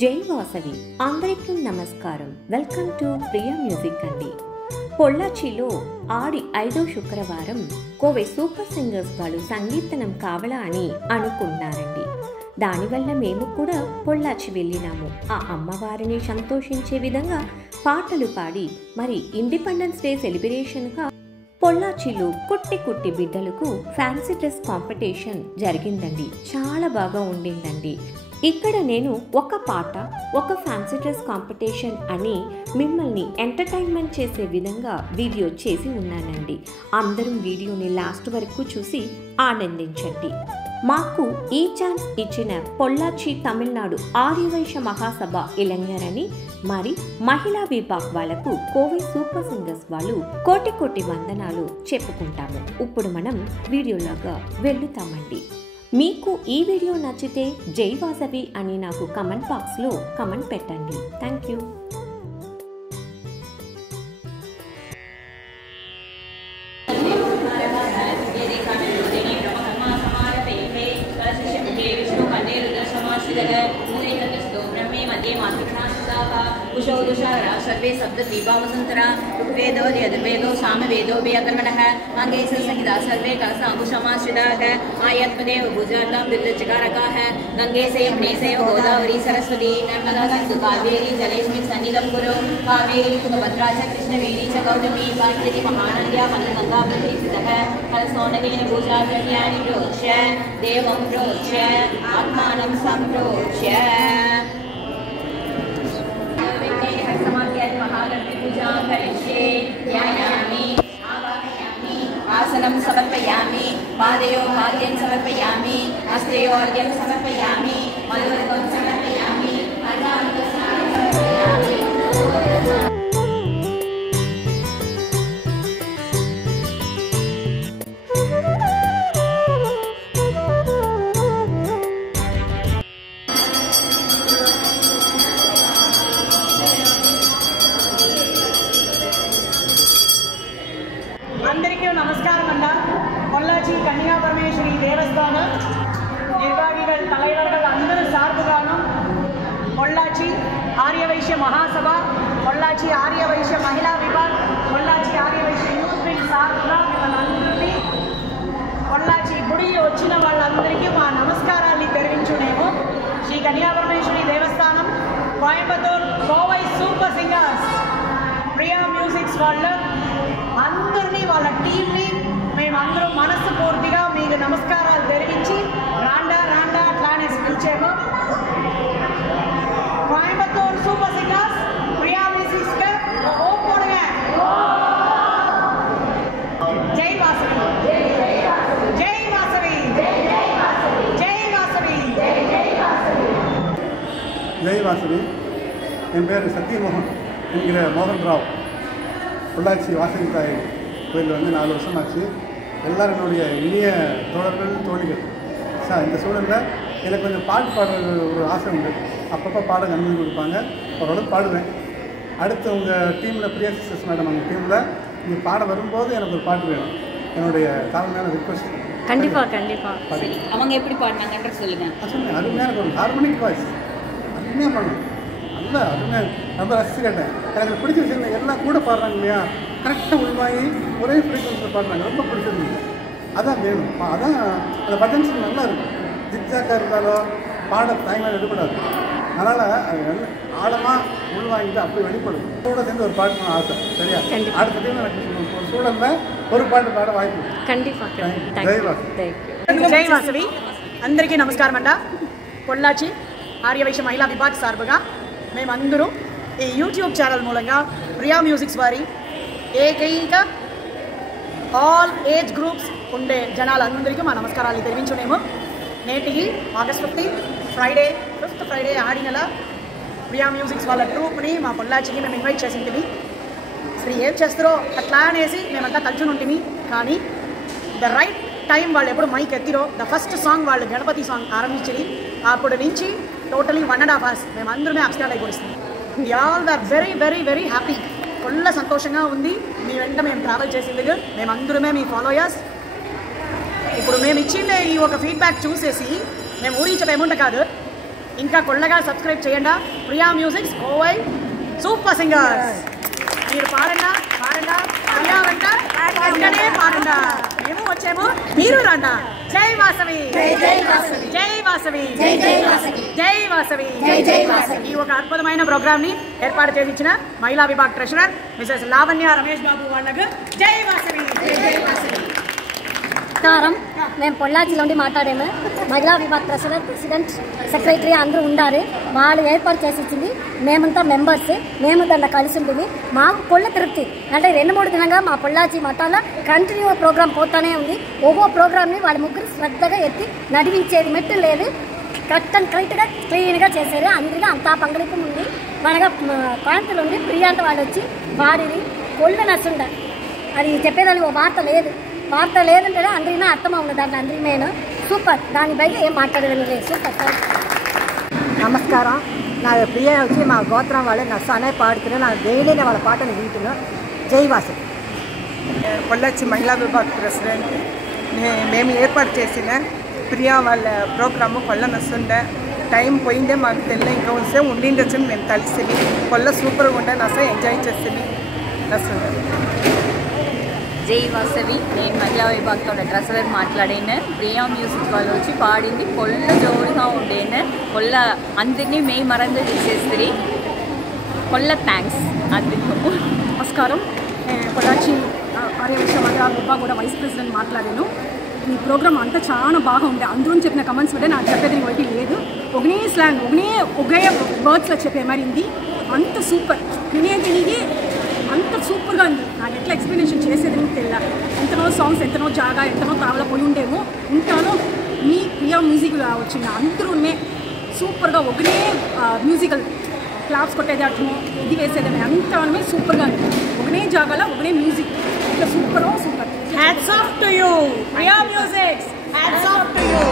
జై వాసవి అందరికీ నమస్కారం. వెల్కమ్ టు ప్రియా మ్యూజిక్ అండి. పొల్లాచిలో ఆడి 5వ శుక్రవారం కోవై సూపర్ సింగర్స్ వాళ్ళు సంగీతనం కావాలా అని అనుకున్నారండి. దానివల్ల మేము కూడా పొల్లాచి వెళ్ళినాము. ఆ అమ్మవారిని సంతోషించే విధంగా పాటలు పాడి మరి ఇండిపెండెన్స్ డే సెలబ్రేషన్గా పొల్లాచిలో కుట్టి బిడ్డలకు ఫ్యాన్సీ డ్రెస్ కాంపిటీషన్ జరిగిందండి. చాలా బాగా ఉండిందండి. ఇక్కడ నేను ఒక పాట ఒక ఫ్యాన్సీ డ్రెస్ కాంపిటీషన్ అని మిమ్మల్ని ఎంటర్టైన్మెంట్ చేసే విధంగా వీడియో చేసి ఉన్నానండి. అందరం వీడియోని లాస్ట్ వరకు చూసి ఆనందించండి. మాకు ఈ ఛాన్స్ ఇచ్చిన పొల్లాచి తమిళనాడు ఆర్యవైశ్య మహాసభ ఇలంగరని మరి మహిళా విభాగ్ వాళ్లకు కోవై సూపర్ సింగర్స్ వాళ్ళు కోటి వందనాలు చెప్పుకుంటాము. ఇప్పుడు మనం వీడియోలాగా వెళ్తామండి. మీకు ఈ వీడియో నచ్చితే జై వాసవి అని నాకు కమెంట్ బాక్స్లో కమెంట్ పెట్టండి. Thank you. सर्वे शब्दद्वीपावसंतरा ऋग्वेदो यजुर्वेदो सामवेदो व्याकरणः अंगे संहिता सर्वे अंकुशमाश्रिताः आयत्मदेव भुजातां दिव्यचकारकाः गंगे से यमुने से गोदावरी सरस्वती नर्मदा सिंधु कावेरी जलेस्मिन् सन्निधं कुरु कावेरी तुंगभद्रा च कृष्णवेणी च गौतमी वाल्मीकि महानद्या मल्लगंगा प्रतिष्ठितः फलसौनकेन पूजाद्रव्याणि प्रोक्ष्य देवं प्रोक्ष्य आत्मानं सम्प्रोक्ष्य आसनं समर्पयामि पादयो पाद्यं समर्पयामि हस्तयो अर्घ्यं समर्पयामि मधुरकं समर्पयामि అందరికీ నమస్కారం అన్న. పొల్లాచి కన్యా పరమేశ్వరి దేవస్థాన నిర్వాహిகள் தலைவர்கள் అందరూ సార్పుగాను పొల్లాచి ఆర్యవైశ్య మహాసభ, పొల్లాచి ఆర్యవైశ్య మహిళా విభాగ్, పొల్లాచి ఆర్యవైశ్య యూత్ వింగ్ సార్పుగా మిమ్మల్ని పొల్లాచి గుడికి వచ్చిన వాళ్ళందరికీ మా నమస్కారాన్ని తెలియజేస్తున్నాము. శ్రీ కన్యా పరమేశ్వరి దేవస్థానం Coimbatore Kovai super singers Priya musics వాళ్ళు అందరినీ వాళ్ళ టీంని మేమందరం మనస్ఫూర్తిగా మీకు నమస్కారాలు తెలిపించి రాండా అట్లా అనేసి పిలిచాము. Coimbatore super singers Priya musics ఓ పోడుగా జై వాసవి జై వాసవి జై వాసవి ஜெய் வாசவி. என் பேர் சத்யமோகன் என்கிற மோகன் ராவ். பொள்ளாச்சி வாசவி தாய் கோயில் 4 வருஷம் ஆச்சு. எல்லோரும் என்னுடைய இனிய தோழர்கள் தோழிகள். சார் இந்த சூழலில் எனக்கு கொஞ்சம் பாட்டு பாடுறது ஒரு ஆசை உண்டு. அப்பப்போ பாட அனுமதி கொடுப்பாங்க, ஓரளவுக்கு பாடுவேன். அடுத்து உங்கள் டீமில் பிரியா சிஸ்டர்ஸ் மேடம் அவங்க டீமில் நீங்கள் பாட வரும்போது எனக்கு ஒரு பாட்டு வேணும். என்னுடைய தாழ்மையான ரிக்வஸ்ட். கண்டிப்பாக அவங்க எப்படி பாடினாங்கன்ற சொல்லுங்க. சொன்னேன் அருமையான ஒரு ஹார்மோனிக் வாய்ஸ் அருமையாக பண்ணணும். நல்லா அருமையாக ரொம்ப ரசிச்சு கேட்டேன். எனக்கு பிடிச்ச விஷயம் எல்லாம் கூட பாடுறாங்க இல்லையா, கரெக்டாக உள்வாங்கி ஒரே ஃப்ரீக்வன்சியில் பாடுறாங்க. ரொம்ப பிடிச்சிருந்தது. அதான் வேணும். அதான் அந்த பட்டன்ஸ் நல்லா இருக்கும். ஜிக்ஜாக்காக இருந்தாலும் பாட தயங்காக எடுக்கூடாது. அதனால் அது நல்ல ஆழமாக உள்வாங்கிட்டு அப்படி வெளிப்படும். கூட சேர்ந்து ஒரு பாட்டு நான் ஆசை. சரியா? அடுத்த டைம் எனக்கு ஒரு சூழலில் ஒரு பாட்டு பாட வாய்ப்பு. கண்டிப்பாக. జై వాసవి అందరికీ నమస్కారం అండ. పొల్లాచి ఆర్యవైశ్య మహిళా విభాగ్ సార్పుగా మేమందరూ ఈ యూట్యూబ్ ఛానల్ మూలంగా ప్రియా మ్యూజిక్స్ వారి ఏకైక ఆల్ ఏజ్ గ్రూప్స్ ఉండే జనాలందరికీ మా నమస్కారాలు తెలిపించునేము. నేటికి ఆగస్ట్ 5th ఫ్రైడే ఆడినల ప్రియా మ్యూజిక్స్ వాళ్ళ ట్రూప్ని మా పొల్లాచికి మేము ఇన్వైట్ చేసింటిమి. అసలు ఏం చేస్తారో అట్లా అనేసి మేమంతా కలిసి ఉంటుంది. కానీ ద రైట్ టైం వాళ్ళు ఎప్పుడు మైక్ ఎత్తిరో ద ఫస్ట్ సాంగ్ వాళ్ళు గణపతి సాంగ్ ఆరంభించి అప్పటి నుంచి టోటలీ 1.5 hours మేమందరమే అప్స్టాల్ అయిపోయిస్తాం. We all are very very very happy. Full సంతోషంగా ఉంది. మీ వెంట మేము ట్రావెల్ చేసేందుకు మేమందరమే మీ ఫాలోయర్స్. ఇప్పుడు మేము ఇచ్చిండే ఈ ఒక ఫీడ్బ్యాక్ చూసేసి మేము ఊరించే అమౌంట్ కాదు, ఇంకా కొల్లగా సబ్స్క్రైబ్ చేయండి Priya musics Kovai super singers. మీరు పాడండా ప్రియా వెంట వెంటనే పాడండా, మేము వచ్చేమో మీరు రండా. జై వాసవి, జై వాసవి, జై వాసవి, జై వాసవి. ఈ ఒక అద్భుతమైన ప్రోగ్రామ్ ని ఏర్పాటు చేయించిన మహిళా విభాగ్ ట్రెషరర్ మిసెస్ లావణ్య రమేష్ బాబు వాళ్ళకు జై వాసవి. నమస్కారం. మేము పొల్లాచిలో ఉండి మాట్లాడాము. మహిళా విభాగ్ ట్రెషరర్, ప్రెసిడెంట్, సెక్రటరీ అందరూ ఉండారు. వాళ్ళు ఏర్పాటు చేసి ఇచ్చింది. మేమంతా మెంబర్స్, మేము దాంట్లో కలిసి ఉంటుంది. మాకు పొల్ల తృప్తి అంటే 2-3 దినంగా మా పొల్లాచి మఠాల్లో కంటిన్యూ ప్రోగ్రామ్ పోతానే ఉంది. ఒక్కో ప్రోగ్రామ్ని వాళ్ళ ముగ్గురు శ్రద్ధగా ఎత్తి నడిపించేది మెట్టు లేదు, కట్ అండ్ కరెక్ట్గా క్లీన్గా చేశారు. అందరికీ అంతా పంగలింపు ఉంది. మనగా కాంతులు ఉండి ప్రియాంట వాళ్ళు వచ్చి పాడిని కొల్ల నచ్చుండ అది చెప్పేదానికి ఓ వార్త లేదంటే అందరికీ అర్థం అవుతుంది. దాంట్లో అందరి మెయిన్ సూపర్, దాని పైగా ఏం మాట్లాడడం లేదు. సూపర్. నమస్కారం. నా ప్రియ వచ్చి మా గోత్రం వాళ్ళు నా సనే పాడుతున్నా, నా డైలీ వాళ్ళ పాటను వింటున్నా. జై వాసు. పొల్లాచి మహిళా విభాగ్ ప్రెసిడెంట్. మేము ఏర్పాటు చేసిన ప్రియా వాళ్ళ ప్రోగ్రాము కొల్ల నస్తుండే టైం పోయిందే మాకు తెలియదు. ఇంకా వస్తే ఉండిండొచ్చని మేము కలిసి కొల్ల సూపర్గా ఉండే నస ఎంజాయ్ చేసింది నస్తుండే. జై వాసవి. నేను మహిళా విభాగంతో ట్రెషరర్ మాట్లాడాను. ప్రియా మ్యూజిక్ వాళ్ళు వచ్చి పాడింది కొల్ల జోరుగా ఉండేను. కొల్ల అందరినీ మేము మరందరూ తీసేస్తుంది. కొల్ల థ్యాంక్స్ అందరికీ. నమస్కారం. పొల్లాచి ఆర్యవైశ్య మహిళా విభాగ్ కూడా వైస్ ప్రెసిడెంట్ మాట్లాడాను. ఈ ప్రోగ్రామ్ అంతా చాలా బాగా ఉండే. అందరూ చెప్పిన కమెంట్స్ వల్ల నాకు చెప్పేది ఒకటి లేదు. ఒకనే స్లాంగ్ ఒకే వర్డ్స్లో చెప్పే మరి ఉంది. అంత సూపర్ వినేది అంత సూపర్గా ఉంది. నాకు ఎట్లా ఎక్స్ప్లెనేషన్ చేసేది తెలియదు. ఎంతనో సాంగ్స్, ఎంతనో జాగా, ఎంతనో తావలో పోయి ఉండేమో. ఇంతలో మీ ప్రియా మ్యూజిక్ వచ్చిన అందరూ సూపర్గా ఒకనే మ్యూజికల్ క్లాప్స్ కొట్టేది అట్లా ఇది వేసేది అంతనే సూపర్గా ఉంది. ఒకనే జాగాలో ఒకనే మ్యూజిక్ ఇట్లా super. Hats off to you Priya musics. Hats off to you.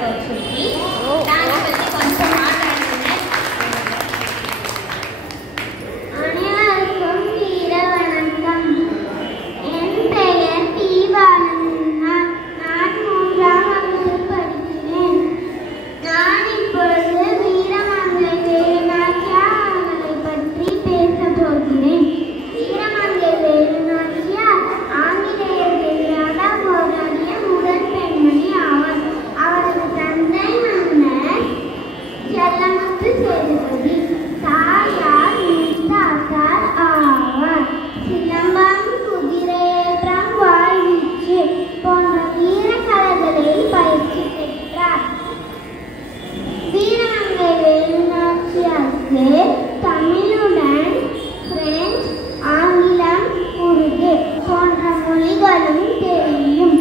నాకు వచ్చింది. దాని బట్టి కొంచెం మాట్లాడుతున్నాను. அனைவருக்கும் வீர வணக்கம். என் பெயர் தீபானந்தா. நான் 3ஆம் வகுப்பு படிக்கிறேன். நான் இப்பொழுது வீரமங்கை வேலுநாச்சியார் அவர்களை பற்றி பேசப் போகிறேன். வீரமங்கை வேலுநாச்சியார் ஆங்கிலேயருக்கு எதிராக போராடிய முதல் பெண்மணி ஆவார். அவரது தந்தை மன்னர் செல்லமுத்து சேதுபதி, தாயார் முத்தாத்தார் ஆவார். சிலம்பம், குதிரையேற்றம், வாழ்வீச்சு போன்ற வீரக்கலைகளில் பயிற்சி பெற்றார். வீரமங்கை வேலுநாச்சியாருக்கு தமிழுடன் பிரெஞ்சு, ஆங்கிலம், உருது போன்ற மொழிகளும் தெரியும்.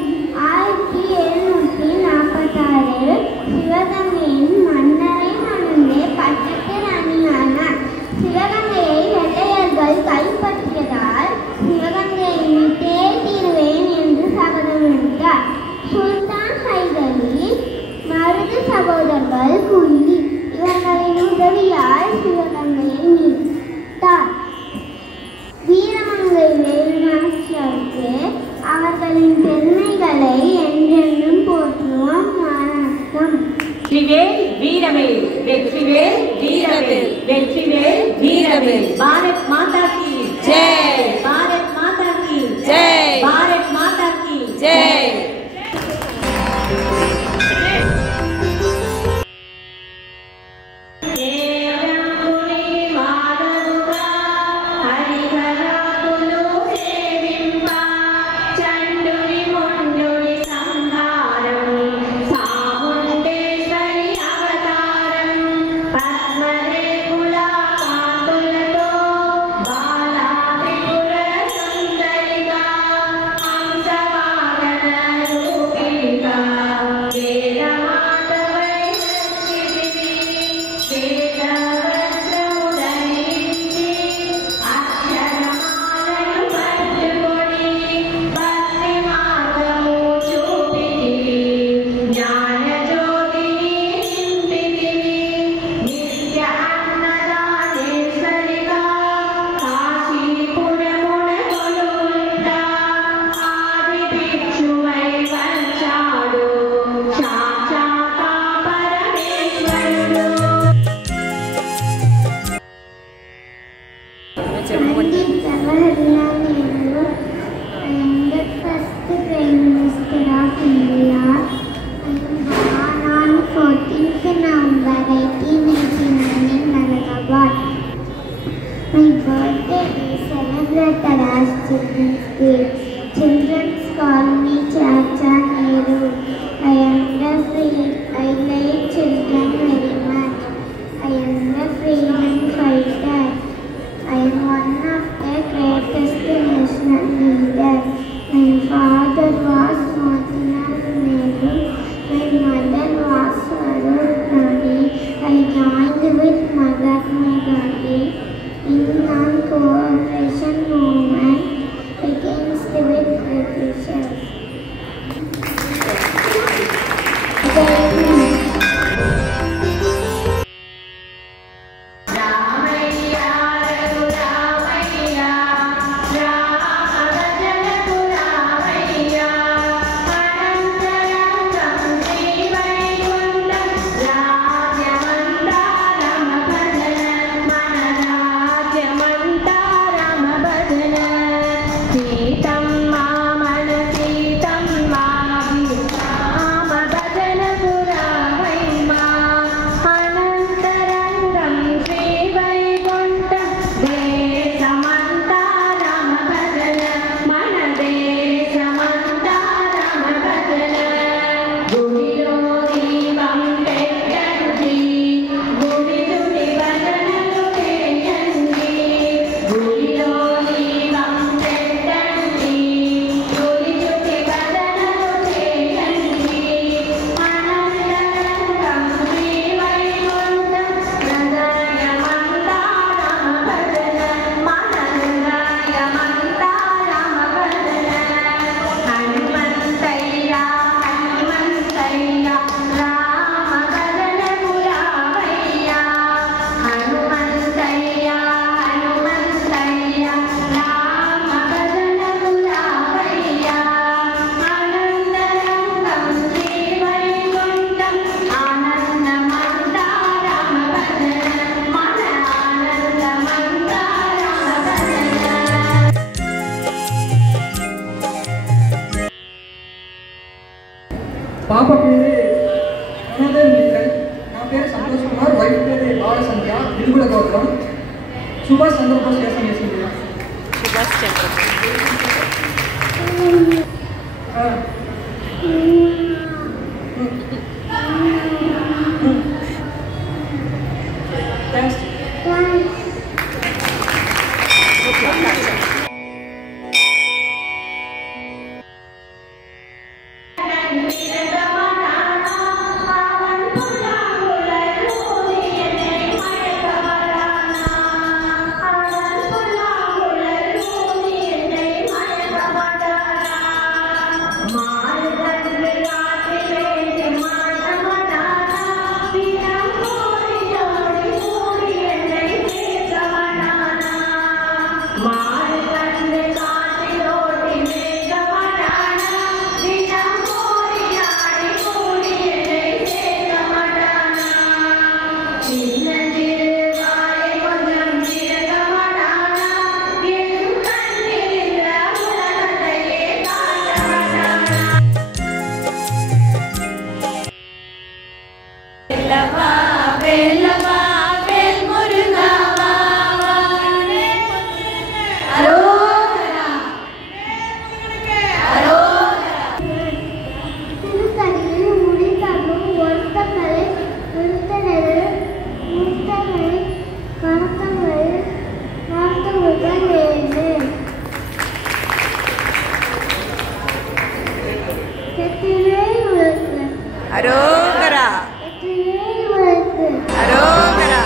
1746 சிவகங்கையின் மன்னரை மணந்து பட்டத்து ராணியானார். சிவகங்கையை வெள்ளையர்கள் கைப்பற்றியதால் சிவகங்கையை மீட்டே தீருவேன் என்று சபதம் எடுத்தார். சுல்தான் ஹைதரி, மருது சகோதரர்கள் குள்ளி இவர்களின் உதவியால் சிவகங்கையை மீட்டார். வீரமங்கை வேலுநாச்சியாருக்கு அவர்களின் பெருமைகளை என்றென்றும் போற்றுவோம். வணக்கம். வெற்றிவேல் வீரவேல், வெற்றிவேல் வீரவேல், வெற்றிவேல் வீரவேல். பாரத் மாதா கி ஜெய், பாரத் மாதா கி ஜெய், பாரத் மாதா கி ஜெய். బాలా త్రిపుర సుందరిగా సుభాష్ చంద్రబోస్ దేశం చేసింది. సుభాష్ చంద్రబోస్ థ్యాంక్స్. அரோகரா அரோகரா.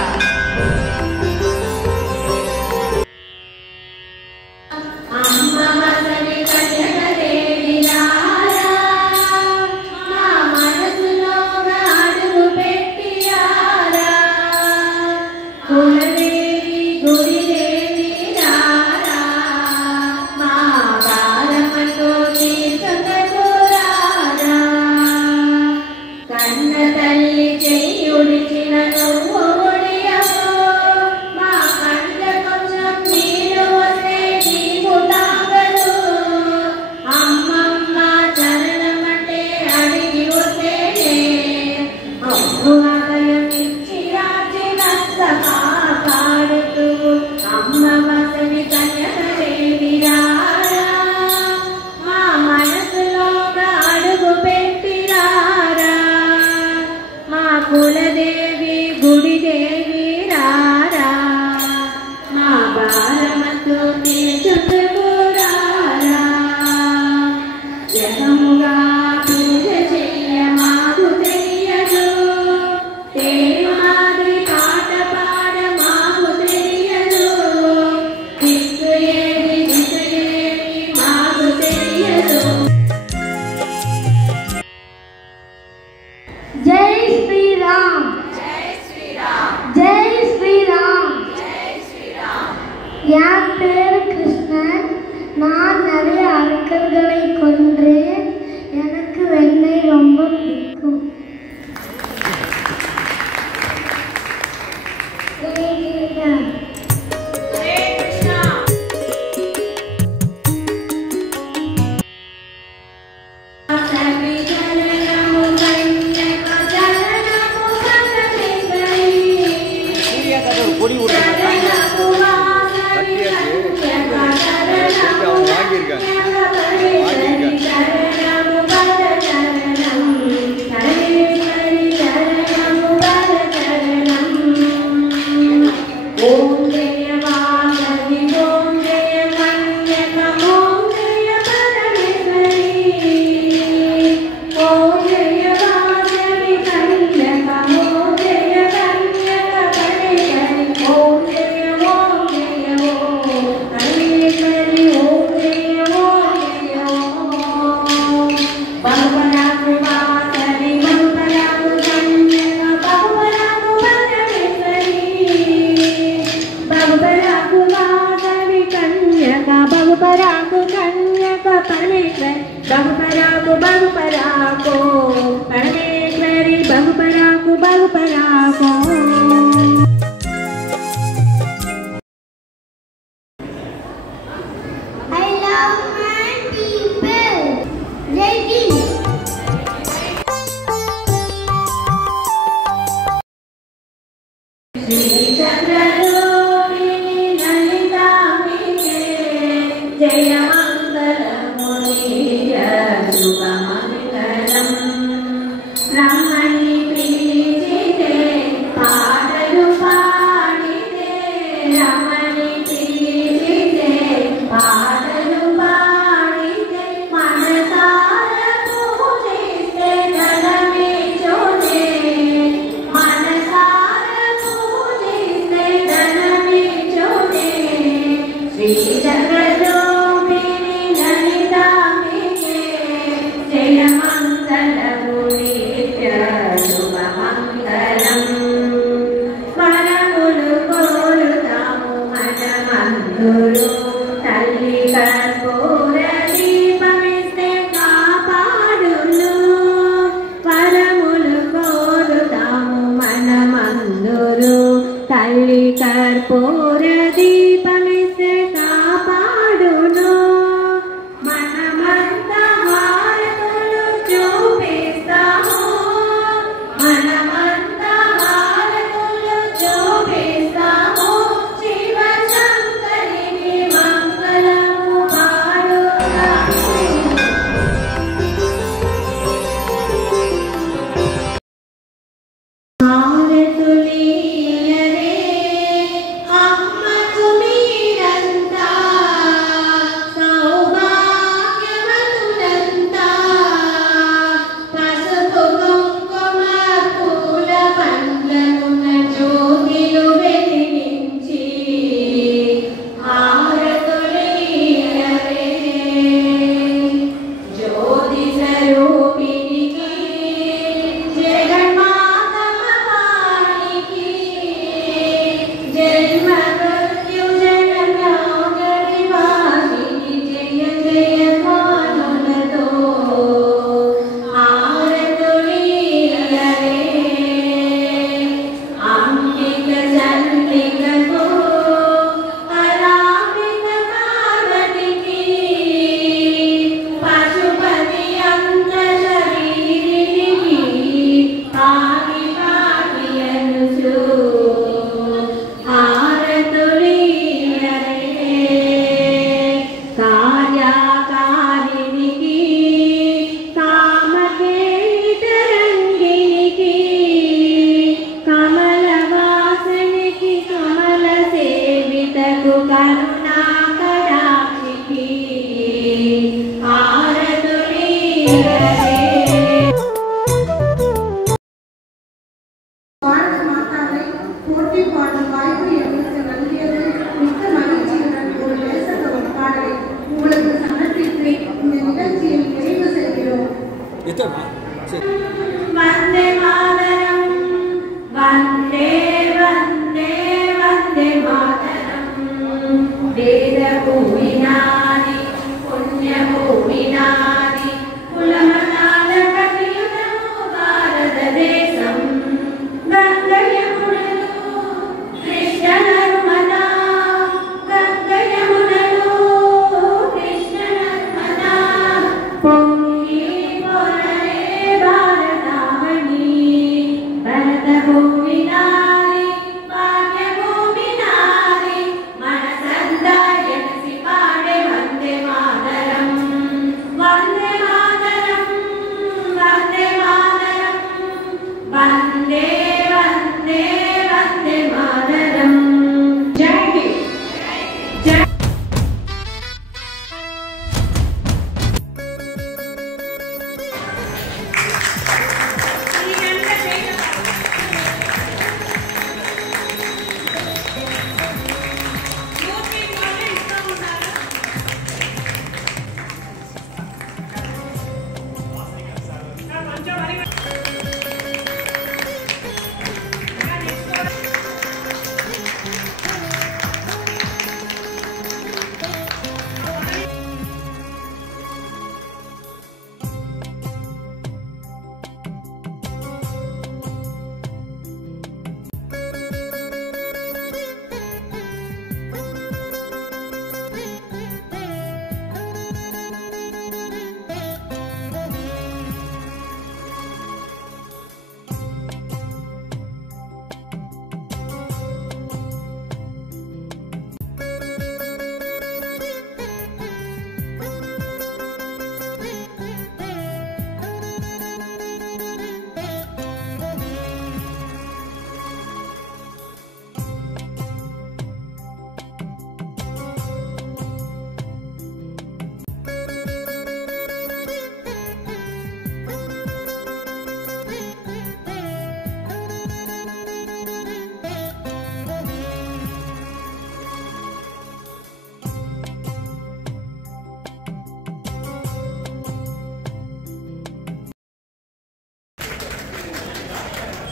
కులదేవి గుడి దేవి రారా మా బాలమతో చుట్టూ రారా జగముగా పూజ చెయ్య మాకు తెలియదు మాది పాట పాడ మాకు తెలియదు దిక్కు ఏది దిశ ఏది మాకు తెలియదు. జై శ్రీరామ్ జై శ్రీరామ్ జై శ్రీరామ్ జై శ్రీராம். என் பேர் கிருஷ்ணன். நான் நிறைய அரக்கர்களை கொன்றேன். எனக்கு வெண்ணெய் ரொம்ப பிடிக்கும்.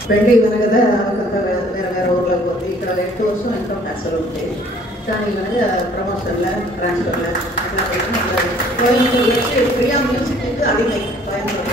పెళ్లి కనుక వేరే వేరే ఊర్లోకి పోతే ఇక్కడ 8 வருஷம் ఇన్కమ్ ట్యాక్స్ ఉంది కానీ కనుక ప్రమోషన్ల ట్రాన్స్ఫర్ల అట్లా ప్రియా మ్యూజిక్ அதிகம் கோயம்புத்தூர்